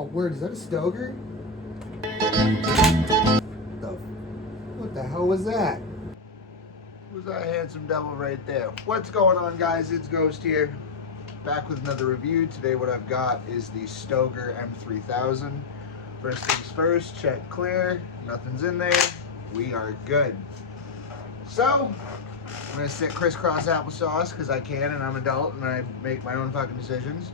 Oh, word, is that a Stoeger? What the hell was that? Was that handsome devil right there? What's going on, guys? It's Ghost here, back with another review. Today what I've got is the Stoeger M3000. First things first, check clear, nothing's in there, we are good. So, I'm gonna sit crisscross applesauce because I can and I'm an adult and I make my own fucking decisions.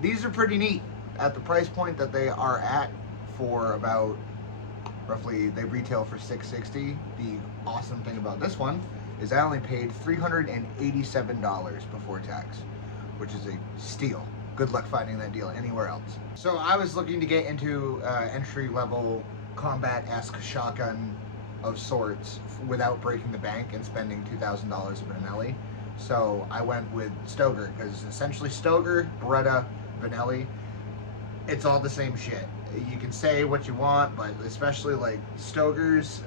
These are pretty neat at the price point that they are at, for about roughly, they retail for $660. The awesome thing about this one is I only paid $387 before tax, which is a steal. Good luck finding that deal anywhere else. So I was looking to get into entry-level combat-esque shotgun of sorts without breaking the bank and spending $2,000 of Benelli. So I went with Stoeger, because essentially Stoeger, Beretta, Benelli, it's all the same shit. You can say what you want, but especially like Stoegers,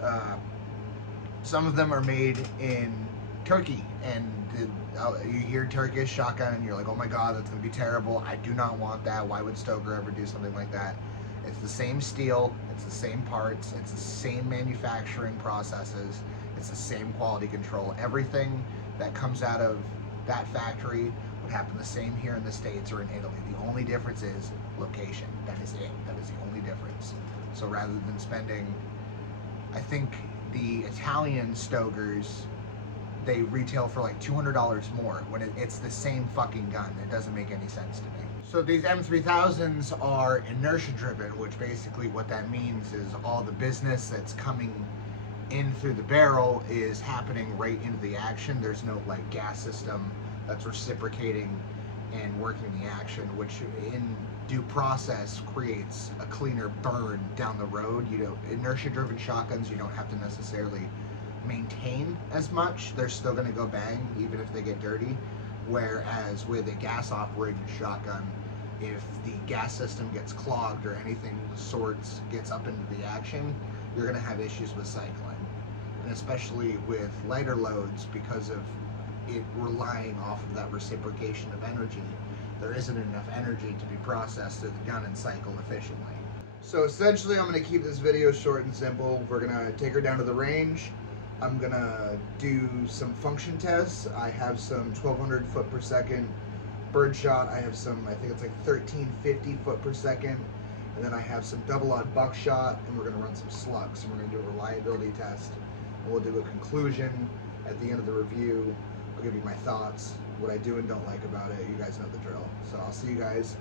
some of them are made in Turkey, and you hear Turkish shotgun and you're like, oh my god, that's gonna be terrible. I do not want that. Why would Stoeger ever do something like that? It's the same steel, it's the same parts, it's the same manufacturing processes, it's the same quality control. Everything that comes out of that factory would happen the same here in the States or in Italy. The only difference is location. That is it. That is the only difference. So rather than spending, I think the Italian Stoegers, they retail for like $200 more when it's the same fucking gun. It doesn't make any sense to me. So these M3000s are inertia driven, which basically what that means is all the business that's coming in through the barrel is happening right into the action. There's no like gas system that's reciprocating and working the action, which in due process creates a cleaner burn down the road. You know, inertia driven shotguns, you don't have to necessarily maintain as much. They're still going to go bang even if they get dirty, whereas with a gas operated shotgun, if the gas system gets clogged or anything of the sorts gets up into the action, you're going to have issues with cycling. And especially with lighter loads, because of it relying off of that reciprocation of energy, there isn't enough energy to be processed through the gun and cycle efficiently. So essentially I'm going to keep this video short and simple. We're going to take her down to the range. I'm going to do some function tests. I have some 1200 foot per second birdshot. I have some, I think it's like 1350 foot per second. And then I have some double aught buckshot, and we're going to run some slugs. And we're going to do a reliability test. And we'll do a conclusion at the end of the review. I'll give you my thoughts, what I do and don't like about it. You guys know the drill. So I'll see you guys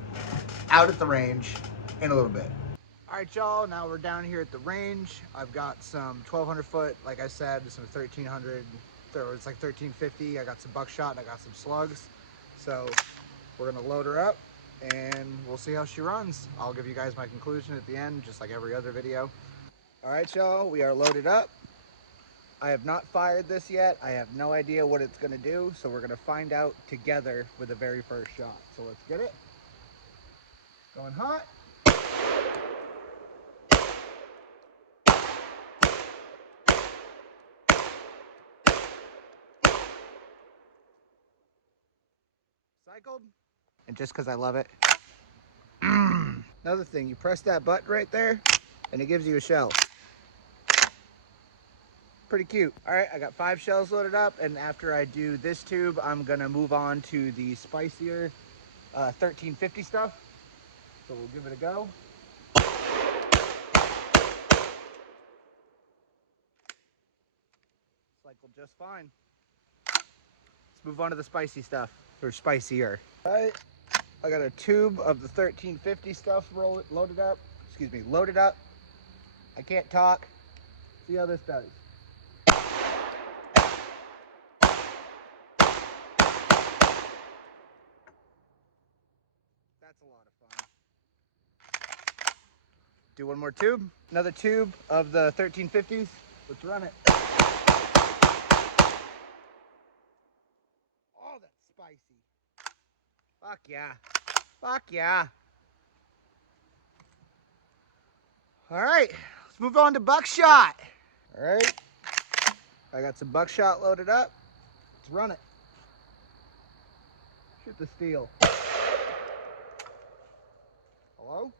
out at the range in a little bit. All right, y'all, now we're down here at the range. I've got some 1200 foot, like I said, some 1300, or it's like 1350. I got some buckshot and I got some slugs. So we're gonna load her up and we'll see how she runs. I'll give you guys my conclusion at the end, just like every other video. All right, y'all, we are loaded up. I have not fired this yet. I have no idea what it's gonna do, so we're gonna find out together with the very first shot. So let's get it. Going hot. Cycled. And just because I love it. Another thing, you press that button right there, and it gives you a shell. Pretty cute. All right, I got 5 shells loaded up, and after I do this tube, I'm gonna move on to the spicier 1350 stuff. So we'll give it a go. Cycled just fine. Let's move on to the spicy stuff, or spicier. All right, I got a tube of the 1350 stuff loaded up. Excuse me, loaded up. I can't talk. See how this does. That's a lot of fun. Do one more tube. Another tube of the 1350s. Let's run it. Oh, that's spicy. Fuck yeah. Fuck yeah. All right, let's move on to buckshot. All right, I got some buckshot loaded up. Let's run it. Shoot the steel. Hello?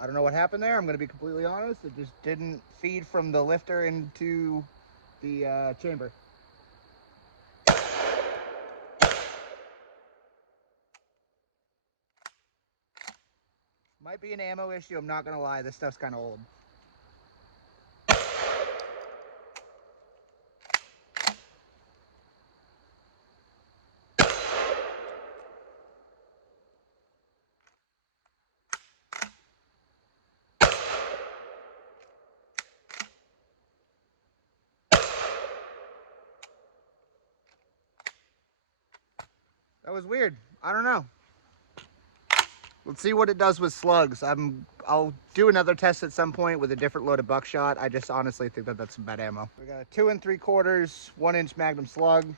I don't know what happened there. I'm going to be completely honest. It just didn't feed from the lifter into the chamber. Might be an ammo issue. I'm not going to lie. This stuff's kind of old. That was weird. I don't know. Let's see what it does with slugs. I'll do another test at some point with a different load of buckshot. I just honestly think that that's some bad ammo. We got a 2 3/4 1-inch Magnum slug.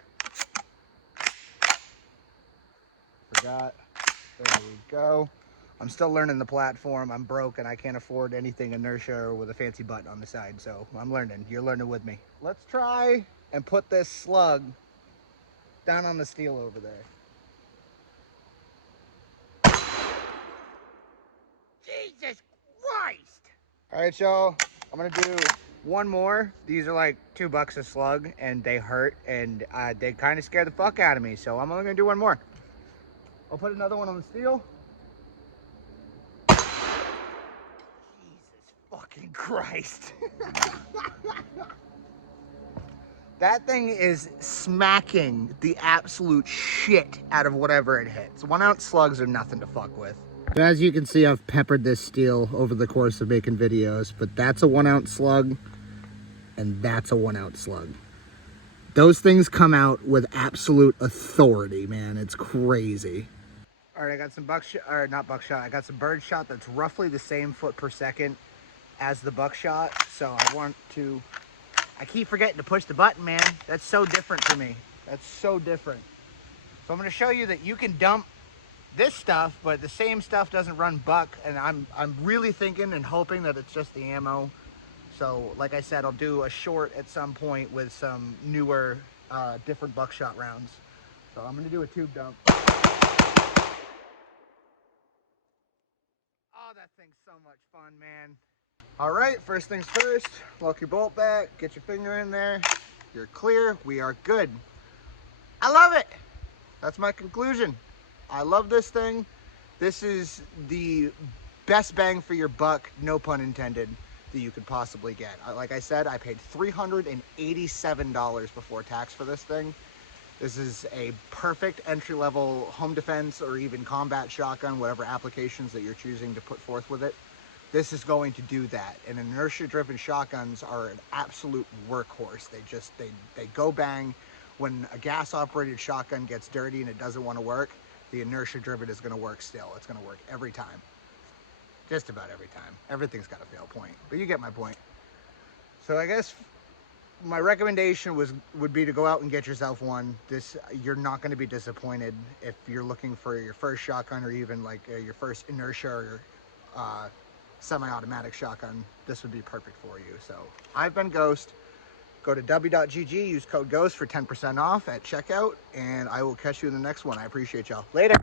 Forgot. There we go. I'm still learning the platform. I'm broke and I can't afford anything inertia or with a fancy button on the side. So I'm learning. You're learning with me. Let's try and put this slug down on the steel over there. Jesus Christ! All right, y'all. I'm gonna do one more. These are like $2 a slug, and they hurt, and they kind of scare the fuck out of me. So I'm only gonna do one more. I'll put another one on the steel. Jesus fucking Christ! That thing is smacking the absolute shit out of whatever it hits. 1-ounce slugs are nothing to fuck with. So as you can see, I've peppered this steel over the course of making videos, but that's a 1-ounce slug, and that's a 1-ounce slug. Those things come out with absolute authority, man. It's crazy. All right, I got some buckshot, or not buckshot, I got some bird shot that's roughly the same foot per second as the buckshot, so I keep forgetting to push the button, man. That's so different for me. That's so different. So I'm gonna show you that you can dump this stuff, but the same stuff doesn't run buck, and I'm really thinking and hoping that it's just the ammo. So like I said, I'll do a short at some point with some newer, different buckshot rounds. So I'm gonna do a tube dump. Oh, that thing's so much fun, man. All right, first things first, lock your bolt back, get your finger in there. You're clear, we are good. I love it. That's my conclusion. I love this thing. This is the best bang for your buck, no pun intended, that you could possibly get. Like I said, I paid $387 before tax for this thing. This is a perfect entry-level home defense or even combat shotgun, whatever applications that you're choosing to put forth with it. This is going to do that. And inertia-driven shotguns are an absolute workhorse. They go bang. When a gas-operated shotgun gets dirty and it doesn't want to work, the inertia-driven is going to work still. It's going to work every time. Just about every time. Everything's got a fail point, but you get my point. So I guess my recommendation would be to go out and get yourself one. You're not going to be disappointed if you're looking for your first shotgun or even like your first inertia or semi-automatic shotgun. This would be perfect for you. So I've been Ghost. Go to w.gg, use code GHOST for 10% off at checkout, and I will catch you in the next one. I appreciate y'all. Later.